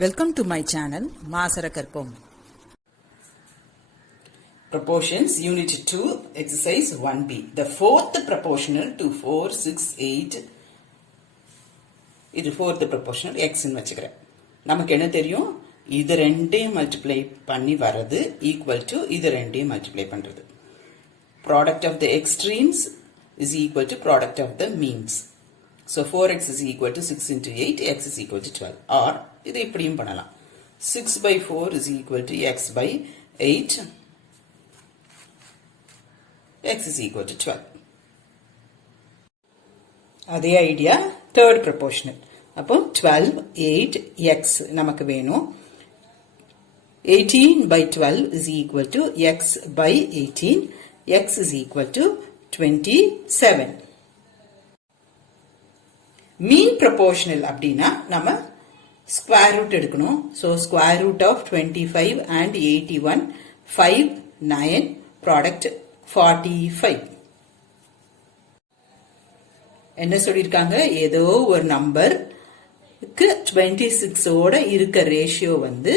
Welcome to my channel Maasarakarpom. Proportions Unit 2 Exercise 1B. The fourth proportional to 4, 6, 8 இது fourth proportional x ன்னு வச்சுக்கிறேன். நமக்கு என்ன தெரியும்? இது ரெண்டையும் மல்டிப்ளை பண்ணி வரது equal to இது ரெண்டையும் மல்டிப்ளை பண்றது. Product of the extremes is equal to product of the means. So 4x is equal to 6 into 8, x is equal to 12. Or இது இப்படியும் பண்ணலாம். 6 by 4 is equal to x by 8. X is equal to 12. அதே idea third proportional. அப்போ 12, 8, x நமக்கு வேணும். 18 by 12 is equal to x by 18. X is equal to 27. Mean proportional அப்படின்னா நம்ம square root எடுக்கணும். So square root of 25 and 81, 5, 9, product 45. என்ன சொல்லிருக்காங்க? ஏதோ ஒரு நம்பருக்கு 26 ஓட இருக்க ரேஷியோ வந்து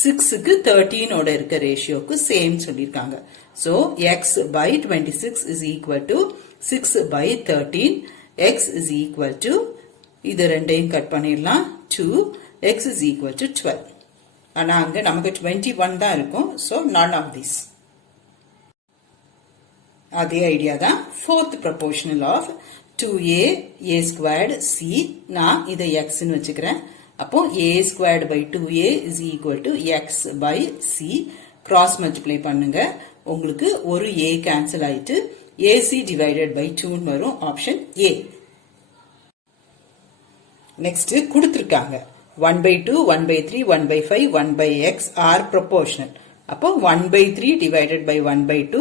6க்கு 13 ஓட இருக்க ரேஷியோக்கு சேம் சொல்லிருக்காங்க. So x by 26 is equal to 6 by 13. X is equal to இது ரெண்டையும் கட் பண்ணிடலாம் 2. X is equal to 12. ஆனா அங்க நமக்கு 21 தான் இருக்கும். So none of these. அதே ஐடியா தான் fourth proportional of 2a a squared c. நான் இதை x ன்னு வச்சுக்கிறேன். அப்போ a squared by 2a is equal to x by c. cross multiply பண்ணுங்க. உங்களுக்கு ஒரு a cancel ஆயிட்டு ac divided by 2 வரும். Option A. நெக்ஸ்ட் கொடுத்திருக்காங்க 1 by 2, 1 by 3, 1 by 5, 1 by x are proportional. அப்போ 1 by 3 divided by 1 by 2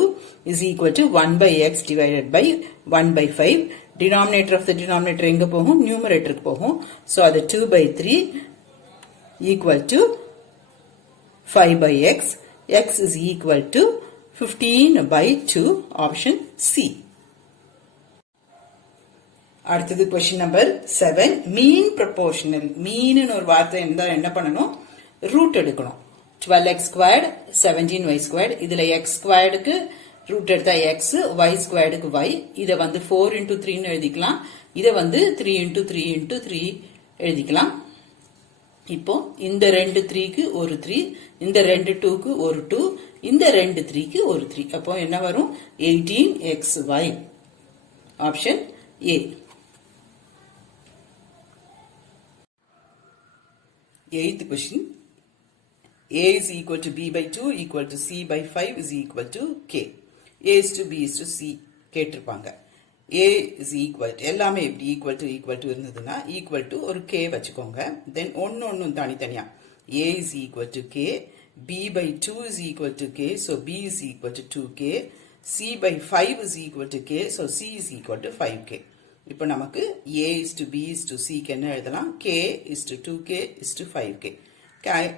is equal to 1 by x divided by 1 by 5. Denominator of the denominator எங்க போகும்? numerator போகும். So அது 2 by 3 equal to 5 by x. X is equal to 15 by 2. Option C. அடுத்தது question number 7. mean proportional. mean ஒரு வார்த்தை இருந்தா என்ன பண்ணணும்? root எடுக்கணும். 12x squared 17y squared. இதுல x squared க்கு root எடுத்தா x, y squared க்கு y. இத வந்து 4 into 3 ன்னு எழுதிக்கலாம். இத வந்து 3 into 3 into 3 எழுதிக்கலாம். இப்போ இந்த ரெண்டு 3 க்கு ஒரு 3, இந்த ரெண்டு 2 க்கு ஒரு 2, இந்த ரெண்டு 3 க்கு ஒரு 3. அப்போ என்ன வரும்? 18xy. Option A. Eighth question. A is equal to B by 2 equal to C by 5 is equal to K. A is to B is to C கேட்டிருப்பாங்க. A is equal to எல்லாமே எப்படி equal to இருந்ததுன்னா equal to ஒரு K வச்சுக்கோங்க. then ஒன்னு தனித்தனியா A is equal to K, B by 2 is equal to K, so B is equal to 2K, C by 5 is equal to K, so C is equal to 5K. இப்போ நமக்கு A is to B is to C என்ன எழுதலாம்? K is to 2K is to 5K.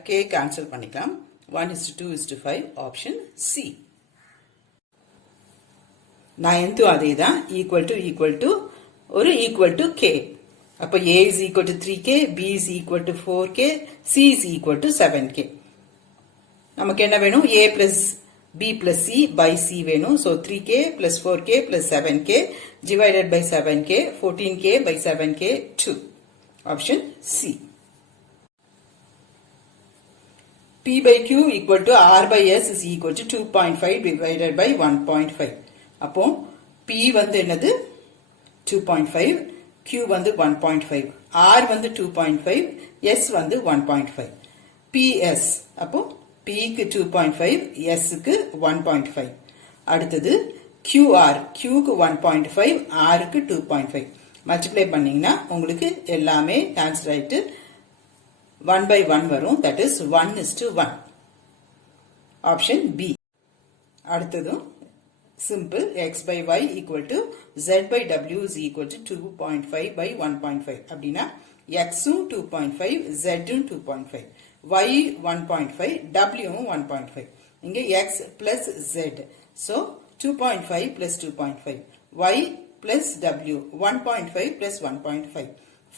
K cancel பண்ணிக்கலாம். 1 is to 2 is to 5. Option C. 9th அதேதான் equal to ஒரு equal to K. அப்போ A is equal to 3K, B is equal to 4K, C is equal to 7K. நமக்கு என்ன வேணும்? A plus B plus C by C வேணும். So 3K plus 4K plus 7K divided by 7K, 14K by 7K, 2. Option C. P by Q equal to R by S is equal to 2.5 divided by 1.5. அப்போ P வந்து என்னது? 2.5, Q வந்து 1.5, R வந்து 2.5, S வந்து 1.5. PS அப்போ P க்கு 2.5, S க்கு 1.5. அடுத்தது QR, Q க்கு 1.5, R க்கு 2.5. மல்டிப்ளை பண்ணீங்கன்னா உங்களுக்கு எல்லாமே கேன்சல் ஆயிட்டு 1 by 1 வரும். that is 1 is to 1. Option B. அடுத்ததும் simple x by y equal to z by w is equal to 2.5 by 1.5. அப்படின்னா x உம் 2.5, z உம் 2.5, y 1.5, w உம் 1.5. இங்க x plus z. So 2.5 plus 2.5, y plus w 1.5 plus 1.5.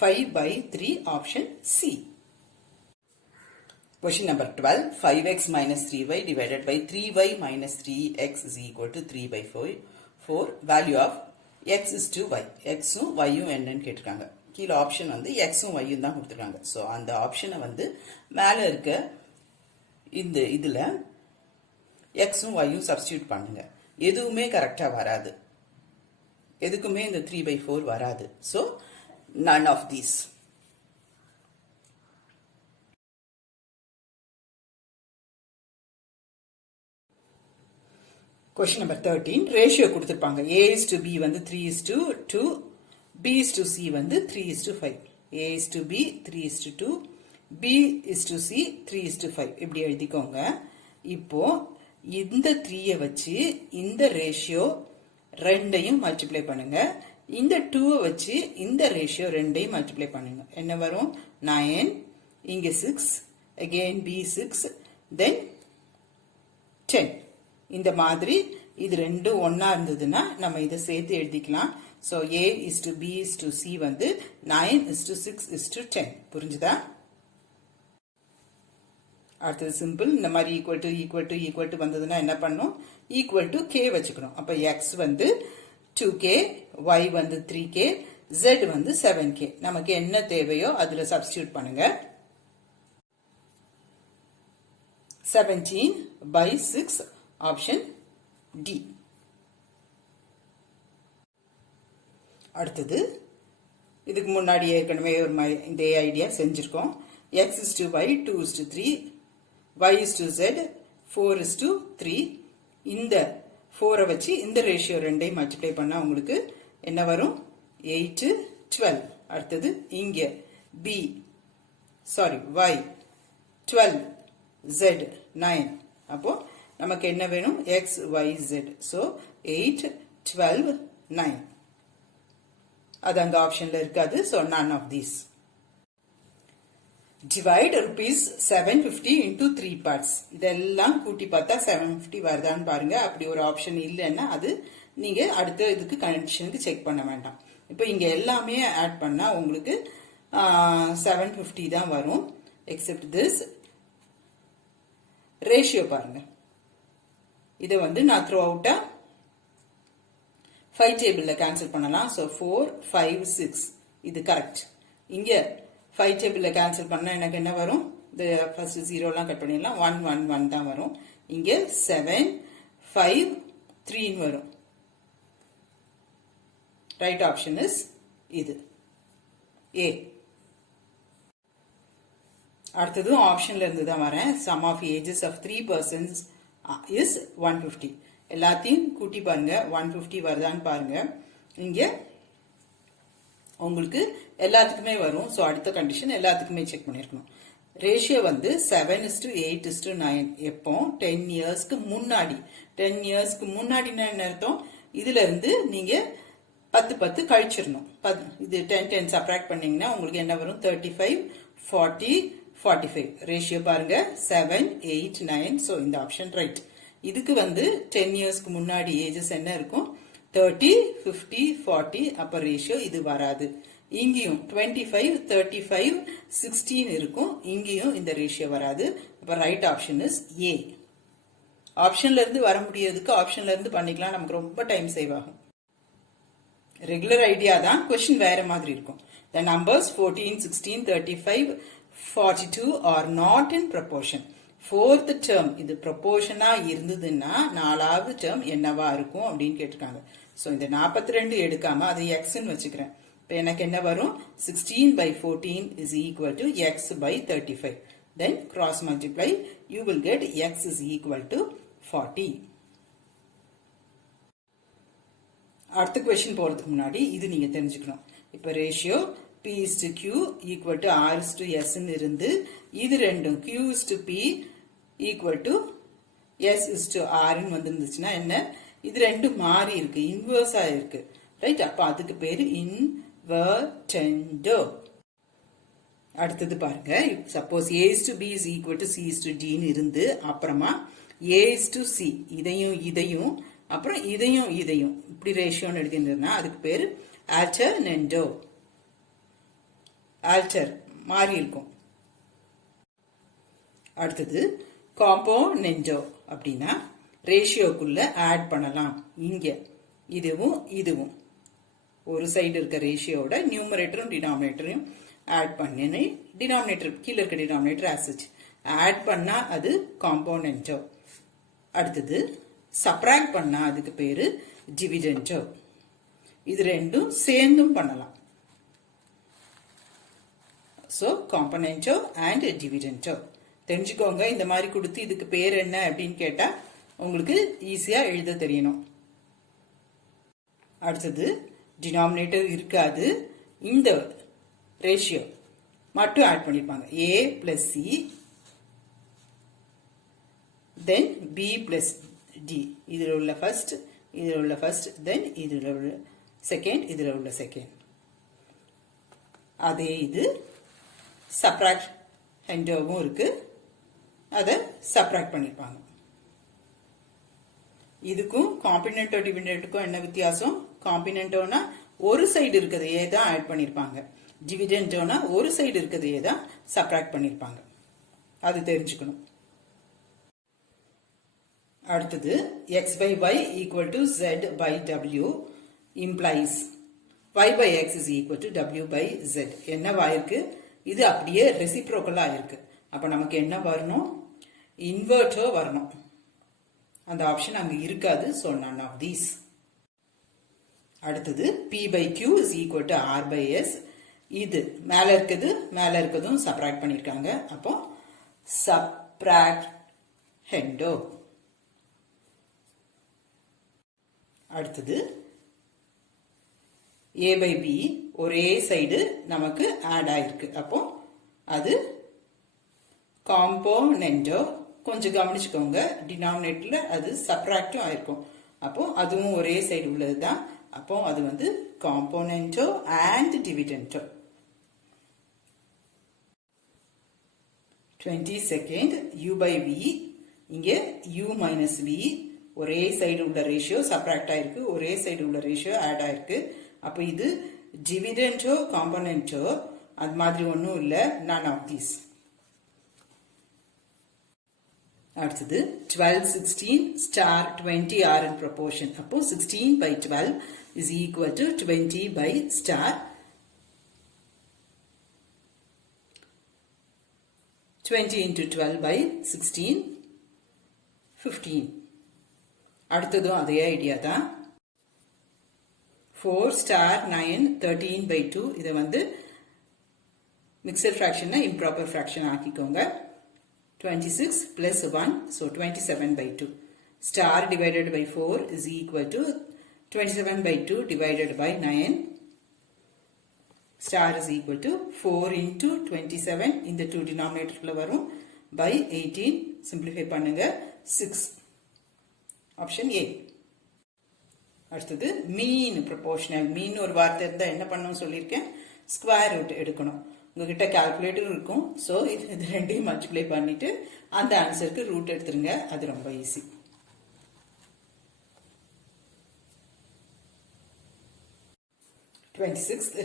5 by 3. Option C. Question number 12. 5x minus 3y divided by 3y minus 3x is equal to 3 by 4. Value of x is to y. x um y உம் என்னன்னு கேட்டிருக்காங்க. கீழ option வந்து x உம் y உம் தான் கொடுத்திருக்காங்க. So அந்த ஆப்ஷனை வந்து மேல இருக்க இந்த இதுல x உம் y உம் சப்ஸ்டிட்யூட் பண்ணுங்க. எதுவுமே கரெக்டா வராது. எதுக்குமே இந்த 3 by 4 வராது. So none of these. Question number 13. Ratio கொடுத்திருப்பாங்க. A is to B வந்து 3 is to 2. B is to C வந்து 3 is to 5. A is to B 3 is to 2. B is to C 3 is to 5. இப்படி எழுதிக்கோங்க. இப்போ இந்த 3 வச்சு இந்த ratio ரெண்டையும் மல்டிப்ளை பண்ணுங்க. இந்த 2 வச்சு இந்த ரேஷியோ ரெண்டையும் மல்டிப்ளை பண்ணுங்க. என்ன வரும்? 9. இங்க 6. Again B 6. Then 10. இந்த மாதிரி இது ரெண்டும் ஒன்னா இருந்ததுன்னா நம்ம இதை சேர்த்து எழுதிக்கலாம். So A is to B is to C வந்து 9 is to 6 is to 10. புரிஞ்சுதா? அடுத்தது சிம்பிள். இந்த மாதிரி ஈக்குவல் டு வந்ததுன்னா என்ன பண்ணும்? ஈக்குவல் டு K வச்சுக்கணும். அப்ப X வந்து 2K, Y வந்து 3K, Z வந்து 7K. நமக்கு என்ன தேவையோ அதுல சப்ஸ்டிட்யூட் பண்ணுங்க. 17 by 6 ஆப்ஷன் D. அடுத்தது இதுக்கு முன்னாடி ஏற்கனவே ஒரு இந்த ஐடியா செஞ்சிருக்கோம். x is to y, 2 is to 3, y is to z, 4 is to 3. இந்த 4 வச்சு இந்த ரேஷியோ ரெண்டையும் மல்டிப்ளை பண்ணா உங்களுக்கு என்ன வரும்? 8, 12. அடுத்தது இங்க y 12, z 9. அப்போ நமக்கு என்ன வேணும்? x, y, z. So 8, 12, 9. அது அங்க ஆப்ஷன்ல இருக்காது. So none of these. Divide rupees 750 into 3 parts. இதெல்லாம் கூட்டி பார்த்தா 750 வருதான்னு பாருங்க. அப்படி ஒரு ஆப்ஷன் இல்லைன்னா அது நீங்க அடுத்த இதுக்கு கண்டிஷனுக்கு செக் பண்ண வேண்டாம். இப்போ இங்க எல்லாமே ஆட் பண்ணா உங்களுக்கு 750 தான் வரும். எக்ஸெப்ட் திஸ் ரேஷியோ பாருங்க. இதை வந்து நான் த்ரோ அவுட்டா 5 டேபிள்ல கேன்சல் பண்ணலாம். So 4, 5, 6 இது கரெக்ட். இங்க 5 டேபிள்ல கேன்சல் பண்ணா எனக்கு என்ன வரும்? இந்த ஃபர்ஸ்ட் 0 எல்லாம் கட் பண்ணிடலாம். 1, 1, 1 தான் வரும். இங்க 7, 5, 3 வரும். ரைட் ஆப்ஷன் இஸ் இது A. அடுத்ததும் ஆப்ஷன்ல இருந்து தான் வரேன். Sum of ages of 3 persons is 150. எல்லாத்தையும் கூட்டி பாருங்க. 150 வருதான்னு பாருங்க. இங்க உங்களுக்கு எல்லாத்துக்குமே வரும். சோ அடுத்த கண்டிஷன் எல்லாத்துக்குமே செக் பண்ணிருக்கணும். ரேஷியோ வந்து 7 is to 8 is to 9. எப்போ? 10 இயர்ஸ்க்கு முன்னாடி. 10 இயர்ஸ்க்கு முன்னாடினா என்ன அர்த்தம்? இதுல இருந்து நீங்க 10 கழிச்சிடணும். இது 10 சப்ராக்ட் பண்ணீங்கன்னா உங்களுக்கு என்ன வரும்? 35, 40, 45. ரேஷியோ பாருங்க 7, 8, 9. சோ இந்த ஆப்ஷன் ரைட். இதுக்கு வந்து 10 இயர்ஸ்க்கு முன்னாடி ஏஜஸ் என்ன இருக்கும்? 30, 50, 40. அப்ப ரேஷியோ இது வராது. இங்கேயும் 25, 35, 16 இருக்கும். இங்கேயும் இந்த ரேஷியோ வராது. அப்ப ரைட் ஆப்ஷன் இஸ் A. ஆப்ஷன்ல இருந்து வர முடியாதுக்கு ஆப்ஷன்ல இருந்து பண்ணிக்கலாம். நமக்கு ரொம்ப டைம் சேவ் ஆகும். ரெகுலர் ஐடியா தான், கொஸ்டின் வேற மாதிரி இருக்கும். The numbers 14, 16, 35, 42 are not in proportion. Fourth term இது ப்ரொபோர்ஷனா இருந்ததுன்னா நாலாவது term என்னவா இருக்கும் அப்படின்னு கேட்டிருக்காங்க. சோ இந்த 42 எடுக்காம அதை x ன்னு வச்சுக்கிறேன். இப்போ எனக்கு என்ன வரும்? 16 by 14 is equal to x by 35. Then cross multiply, you will get x is equal to 40. அடுத்த கொஸ்டின் போறதுக்கு முன்னாடி இது நீங்க தெரிஞ்சுக்கணும். இப்ப ratio P is to Q equal to R is to S ன்னு இருந்து இது ரெண்டும் Q is to P equal to S is to R ன்னு வந்துருந்துச்சுன்னா என்ன? இது ரெண்டும் மாறி இருக்கு, இன்வர்ஸா இருக்கு. ரைட்? அப்ப அதுக்கு பேரு இன்வர்டெண்டோ. அடுத்தது பாருங்க. Suppose A is to B is equal to C is to D ன்னு இருந்து அப்புறமா A is to C இதையும் அப்புறம் இதையும் இப்படி ரேஷியோன்னு எழுதினா அதுக்கு பேரு ஆல்டர்னெண்டோ. ஆல்டர் மாறி இருக்கும். அடுத்தது காம்போனென்டோ அப்படின்னா ரேஷியோக்குள்ள ஆட் பண்ணலாம். இங்க இதுவும் இதுவும் ஒரு சைடு இருக்க ரேஷியோட நியூமரேட்டரும் டினாமினேட்டரையும் ஆட் பண்ணி டினாமினேட்டர் கீழே இருக்க டினாமினேட்டர் ஆசிச் ஆட் பண்ணா அது காம்போனென்டோ. அடுத்தது சப்ராக்ட் பண்ணா அதுக்கு பேரு டிவிடெண்டோ. இது ரெண்டும் சேர்ந்தும் பண்ணலாம். சோ காம்போனென்டோ அண்ட் டிவிடெண்டோ தெரிஞ்சுக்கோங்க. இந்த மாதிரி கொடுத்து இதுக்கு பேர் என்ன அப்படின்னு கேட்டா உங்களுக்கு ஈஸியா எழுத தெரியணும். அடுத்தது டினாமினேட்டர் இருக்காது, இந்த ரேஷியோ மட்டும் ஆட் பண்ணிருப்பாங்க. a plus c then b plus d. இதுல உள்ள ஃபர்ஸ்ட், இதுல உள்ள ஃபர்ஸ்ட், then இதுல உள்ள செகண்ட், இதுல உள்ள செகண்ட். அதே இது சப்ராக்ட் ஹெண்டோவும் இருக்கு, அதை சப்ராக்ட் பண்ணிருப்பாங்க. இதுக்கும் காம்பினென்டோ டிவிடெண்டுக்கும் என்ன வித்தியாசம்? காம்பினென்டோனா ஒரு சைடு இருக்கிறதையே தான் ஆட் பண்ணிருப்பாங்க, டிவிடெண்டோனா ஒரு சைடு இருக்கிறதையே தான் சப்ராக்ட் பண்ணிருப்பாங்க. அது தெரிஞ்சுக்கணும். அடுத்தது x by y equal to z by w implies y by x is equal to w by z. என்னவா இருக்கு? இது அப்படியே ரெசிப்ரோக்கலா இருக்கு. அப்ப நமக்கு என்ன வரணும்? இன்வெர்ட்டோ வரணும். அந்த ஆப்ஷன் அங்க இருக்காது. so none of these. அடுத்தது p by q is equal to r by s. இது மேல இருக்கதும் சப்ராக்ட் பண்ணிருக்காங்க. அப்போ சப்ராக்ட் ஹெண்டோ. அடுத்தது a by b ஒரே சைடு நமக்கு ஆட் ஆயிருக்கு. அப்போ அது காம்போனென்டோ. கொஞ்சம் கவனிச்சுக்கோங்க, டினாமினேட்டர்ல அது சப்ராக்டும் ஆயிருக்கும். அப்போ அதுவும் ஒரே சைடு உள்ளதுதான். அப்போ அது வந்து காம்போனென்டோ அண்ட் டிவிடெண்டோ. 22nd u by v. இங்க u minus v ஒரே சைடு உள்ள ரேஷியோ சப்ராக்ட் ஆயிருக்கு, ஒரே சைடு உள்ள ரேஷியோ ஆட் ஆயிருக்கு. அப்ப இது டிவிடெண்டோ காம்போனென்டோ அது மாதிரி ஒன்றும் இல்லை. none of these. அடுத்தது 12, 16 star 20 are in proportion. அப்போ 16 by 12 is equal to 20 by star 20 into 12 by 16 15. அடுத்ததும் அதே ஐடியா தான். 4 star 9 13 by 2. இதை வந்து மிக்சர் ஃபிராக்ஷன் இம்ப்ராப்பர் ஃபிராக்ஷன் ஆக்கிக்கோங்க. 26 plus 1, so 27 by 2. Star divided by 4 is equal to 27 by 2 divided by 9. Star is equal to 4 into 27 in the two denominator varum by 18. Simplify பண்ணுங்க 6. Option A. அடுத்தது மீன் proportional. மீன் ஒரு வார்த்தை இருந்தா என்ன பண்ணணும் சொல்லியிருக்கேன், square root எடுக்கணும். உங்ககிட்ட கால்குலேட்டர் இருக்கும். ஸோ இது ரெண்டையும் மல்டிப்ளை பண்ணிட்டு அந்த ஆன்சருக்கு ரூட் எடுத்துருங்க. அது ரொம்ப ஈஸி.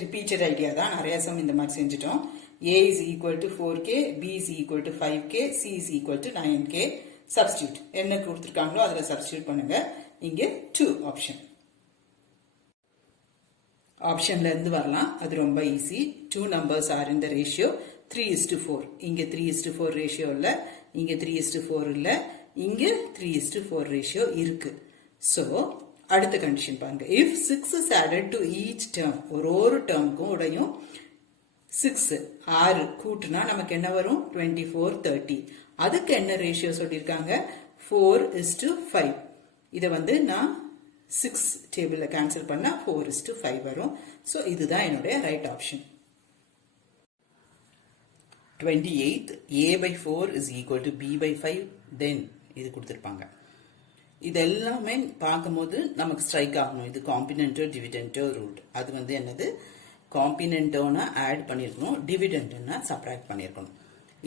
ரிப்பீட்டட் ஐடியா தான். நிறைய சம் இந்த மாதிரி செஞ்சுட்டோம். a is equal to 4k, b is equal to 5k, c is equal to 9k. Substitute என்ன கொடுத்துருக்காங்களோ அதில் சப்ஸ்டியூட் பண்ணுங்க. இங்கே 2 ஆப்ஷன். ஆப்ஷன்ல இருந்து வரலாம். அது ரொம்ப easy. 2 numbers are in the ratio 3:4. இங்க 3:4 ரேஷியோ இல்ல, இங்க 3:4 இல்ல, இங்க 3:4 ரேஷியோ இருக்கு. சோ அடுத்த கண்டிஷன் பாருங்க. if 6 is added to each term, ஒரு டேர்முக்கும் உடையும் 6 6 கூட்டுனா நமக்கு என்ன வரும்? 24 30. அதுக்கு என்ன ரேஷியோ சொல்லியிருக்காங்க? 4:5. இதை வந்து நான் 6 டேபிள்ல கேன்சல் பண்ணா 4:5 வரும். சோ இதுதான் என்னுடைய right option. 28th a by 4 is equal to b by 5. then இது கொடுத்திருப்பாங்க. இதெல்லாமே பார்க்கும்போது நமக்கு ஸ்ட்ரைக் ஆகணும். இது காம்பினென்டோ டிவிடெண்டோ ரூட். அது வந்து என்னது? காம்பினென்டோனா ஆட் பண்ணிருக்கணும், டிவிடெண்டோனா சப்ராக்ட் பண்ணிருக்கணும்.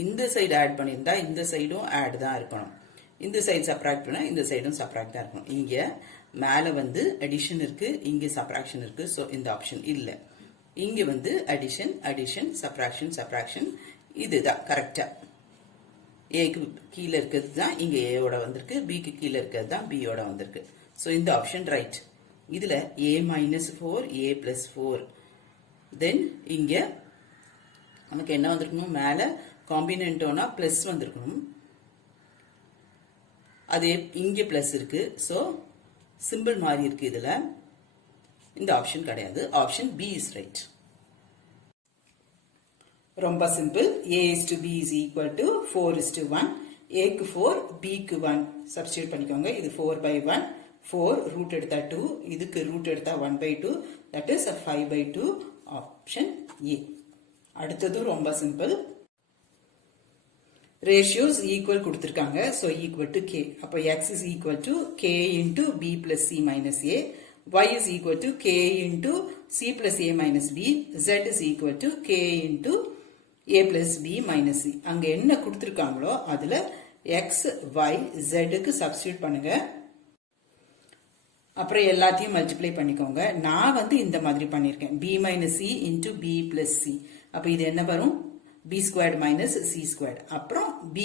இந்த சைடு ஆட் பண்ணியிருந்தா இந்த சைடும் ஆட் தான் இருக்கணும். இந்த சைடு சப்ராக்ட் பண்ணா இந்த சைடும் சப்ராக்ட் தான் இருக்கணும். இங்க மேல வந்து அடிஷன் இருக்கு, இங்க சப்ராக்ஷன் இருக்கு. சோ இந்த ஆப்ஷன் இல்ல. இங்க வந்து அடிஷன் அடிஷன் சப்ராக்ஷன் சப்ராக்ஷன். இதுதான் கரெக்டா. ஏக்கு கீழே இருக்கிறது தான் இங்க ஏயோட வந்திருக்கு, பிக்கு கீழே இருக்கிறது தான் பியோட வந்திருக்கு. ஸோ இந்த ஆப்ஷன் ரைட். இதுல a minus 4 a plus 4. தென் இங்க நமக்கு என்ன வந்திருக்கணும், மேல காம்பினன்டோனா பிளஸ் வந்திருக்கணும், அதே இங்க பிளஸ் இருக்கு. ஸோ சிம்பிள் மாறி இருக்கு. இதுல இந்த ஆப்ஷன் கிடையாது. Option B is right. ரொம்ப simple. a is to b is equal to 4 is to 1. a க்கு 4, b க்கு 1 சப்ஸ்டிட்யூட் பண்ணிக்கோங்க. இது 4 by 1, 4 ரூட் எடுத்தா 2, இதுக்கு ரூட் எடுத்தா 1 by 2, that is a 5 by 2, option A. அடுத்தது ரொம்ப சிம்பிள். ratios equal கொடுத்திருக்காங்க. so equal to k. அப்ப x is equal to k into b plus c minus a, y is equal to k into c plus a minus b, z is equal to k into a plus b minus c. அங்க என்ன கொடுத்திருக்காங்களோ அதுல x, y, z க்கு substitute பண்ணுங்க. அப்புறம் எல்லாத்தையும் multiply பண்ணிக்கோங்க. நான் இந்த மாதிரி பண்ணிருக்கேன், b minus c into b plus c. அப்ப இது என்ன வரும், b squared minus c squared. அப்புறம் b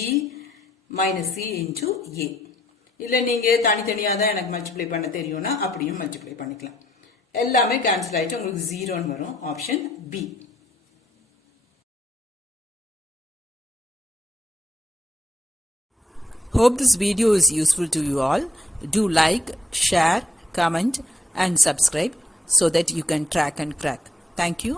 minus c into a. இல்ல நீங்க தனித்தனியா தான் எனக்கு மல்டிப்ளை பண்ண தெரியும்னா அப்படியும் மல்டிப்ளை பண்ணிக்கலாம். எல்லாமே கேன்சல் ஆயிட்டு உங்களுக்கு 0 வரும். Option B. Hope this video is useful to you all. Do like, share, comment and subscribe so that you can track and crack. Thank you.